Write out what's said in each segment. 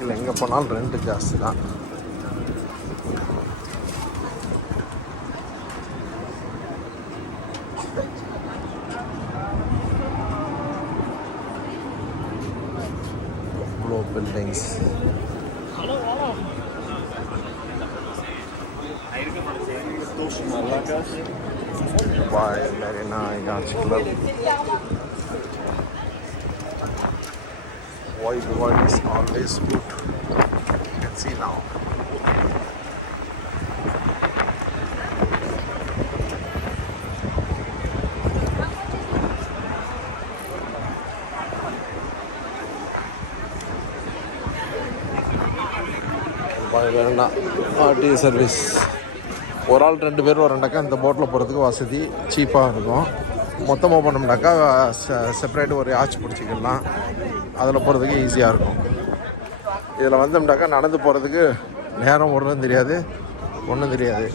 இல்லை எங்கே போனாலும் ரெண்ட் ஜாஸ்தி தான். இவ்வளோ buildings. Dubai, Marina, Yacht Club. Why Dubai is always good. You can see now. Dubai Marina, RT service. ஒரு ஆள் 2 பேர் வரண்டாக்கா இந்த போட்டில் போகிறதுக்கு வசதி சீப்பாக இருக்கும். மொத்தமாக போனோம்னாக்கா செப்பரேட் ஒரு ஆட்சி பிடிச்சிக்கலாம், அதில் போகிறதுக்கு ஈஸியாக இருக்கும். இதில் வந்தோம்னாக்கா நடந்து போகிறதுக்கு நேரம் ஒன்றும் தெரியாது, ஒன்றும் தெரியாது.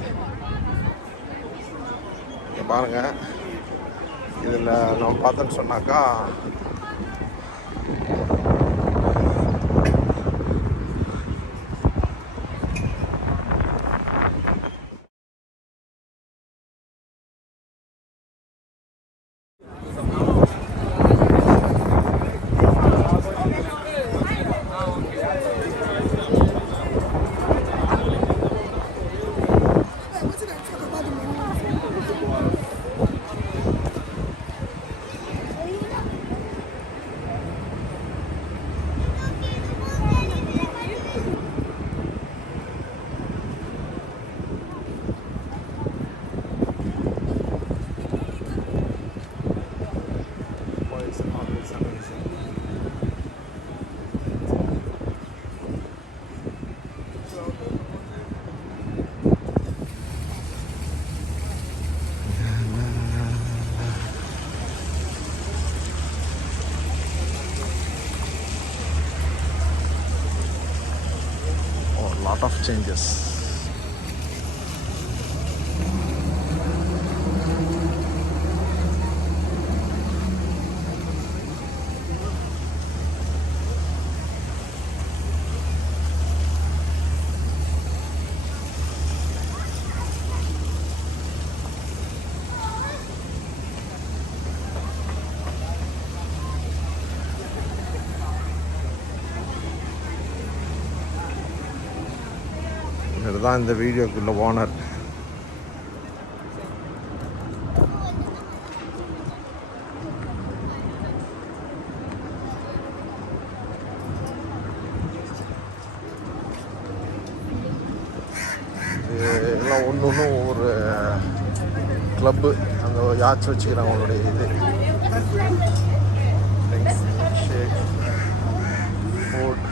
பாருங்கள், இதில் நம்ம பார்த்தோன்னு சொன்னாக்கா lot of changes. இதுதான் இந்த வீடியோக்குள்ள ஓனர். எல்லாம் ஒன்று ஒன்று ஒவ்வொரு கிளப்பு, அந்த யாட்ச் வச்சுக்கிறாங்க அவங்களுடைய இது. ஷேக் ஃபுட்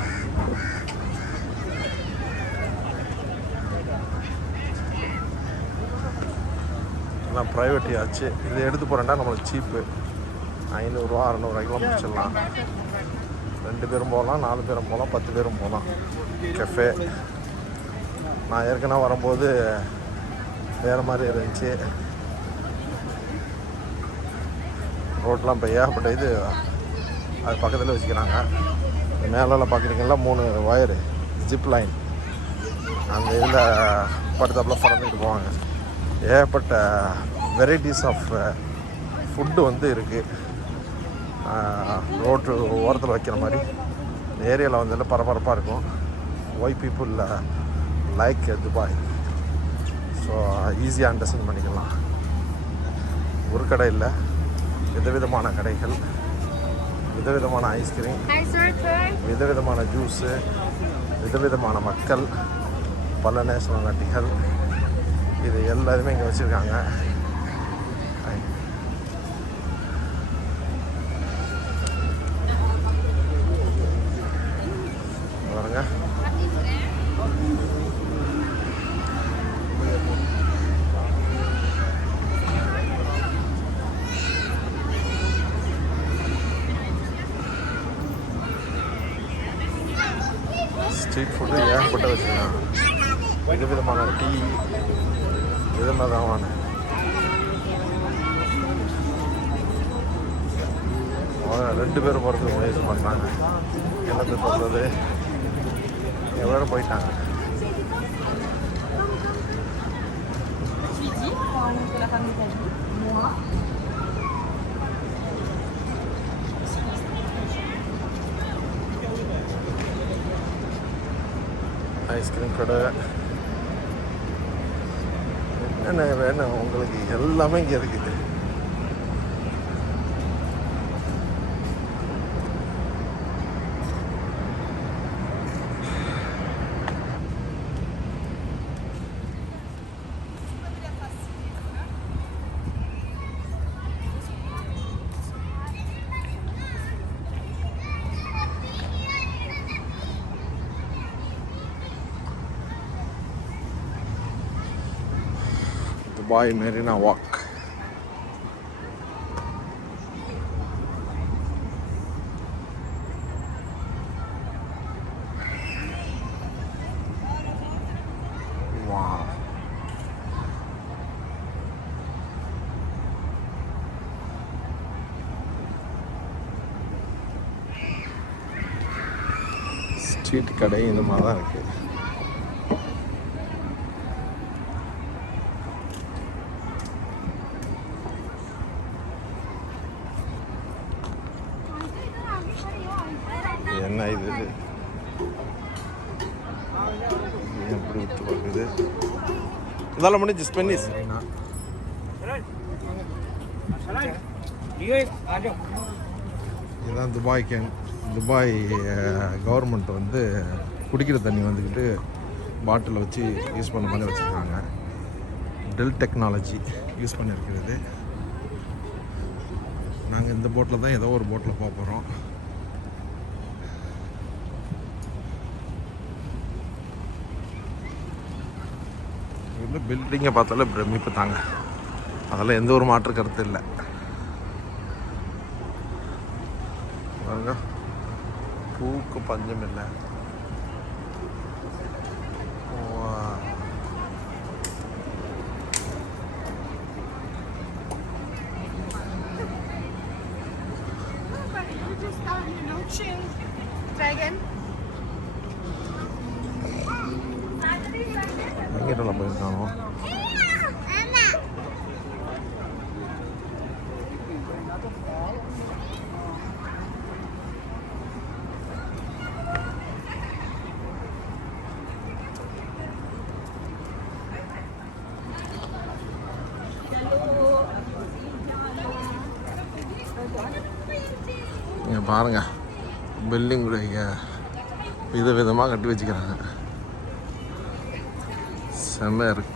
எல்லாம் ப்ரைவேட் ஆச்சு. இதை எடுத்து போகிறேன்டா நம்மளுக்கு சீப்பு, 500 600 முடிச்சிடலாம். 2 பேரும் போகலாம், 4 பேரும் போகலாம், 10 பேரும் போகலாம். கெஃபே நான் ஏற்கனவே வரும்போது வேறு மாதிரி இருந்துச்சு. ரோட்லாம் இப்போ ஏகப்பட்ட இது அது பக்கத்தில் வச்சுக்கிறாங்க. மேலெல்லாம் பார்க்குறீங்களா 3 ஒயரு ஜிப் லைன், அந்த இதில் படுத்தாப்புல பறந்துட்டு போவாங்க. ஏகப்பட்ட வெரைட்டிஸ் ஆஃப் ஃபுட்டு வந்து இருக்குது. ரோட்டு ஓரத்தில் வைக்கிற மாதிரி இந்த ஏரியாவில் வந்து பரபரப்பாக இருக்கும். Y people like Dubai. So ஈஸியாக அண்டர்ஸ்டாண்ட் பண்ணிக்கலாம். ஒரு கடை இல்லை, விதவிதமான கடைகள், விதவிதமான ஐஸ்கிரீம், விதவிதமான ஜூஸு, விதவிதமான மக்கள், பல நேஷனாலிட்டிகள், இது எல்லாருமே இங்கே வச்சுருக்காங்க. பாருங்க, ஸ்ட்ரீட் ஃபுட்டு ஏகப்பட்ட வச்சுருக்காங்க. விதவிதமான டீ, விதவிதமான ரெண்டு பேரும் போகிறதுக்கு முயற்சி பண்ணாங்க. என்னத்தை சொல்கிறது, எல்லோரும் போயிட்டாங்க. ஐஸ்கிரீம் கடை என்ன வேணும் உங்களுக்கு, எல்லாமே இங்கே இருக்குது. Dubai Marina walk. Wow. Street கடை இந்த மாதிரி தான் இருக்குது. என்ன இது எப்படி விட்டு பார்க்குது, இதெல்லாம் முடிஞ்சு ஸ்பென்னிஸ். இதுதான் துபாய் கவர்மெண்ட் வந்து குடிக்கிற தண்ணி வந்துக்கிட்டு பாட்டில் வச்சு யூஸ் பண்ண மாதிரி வச்சுருக்காங்க. டெல் டெக்னாலஜி யூஸ் பண்ணியிருக்கிறது. நாங்கள் இந்த போட்டில் தான் ஏதோ ஒரு போட்டில் போக போகிறோம். பில்டிங்கை பார்த்தாலே பிரமிப்பு தாங்க, அதெல்லாம் எந்த ஒரு மாற்று கருத்து இல்லை. பாருங்க, பூக்கு பஞ்சம் இல்லை. எங்கிட்டலாம் போயிருக்கானோ. இங்கே பாருங்க, பில்டிங் விதவிதமாக கட்டி வச்சுக்கிறாங்க. செம்மையாக இருக்கு.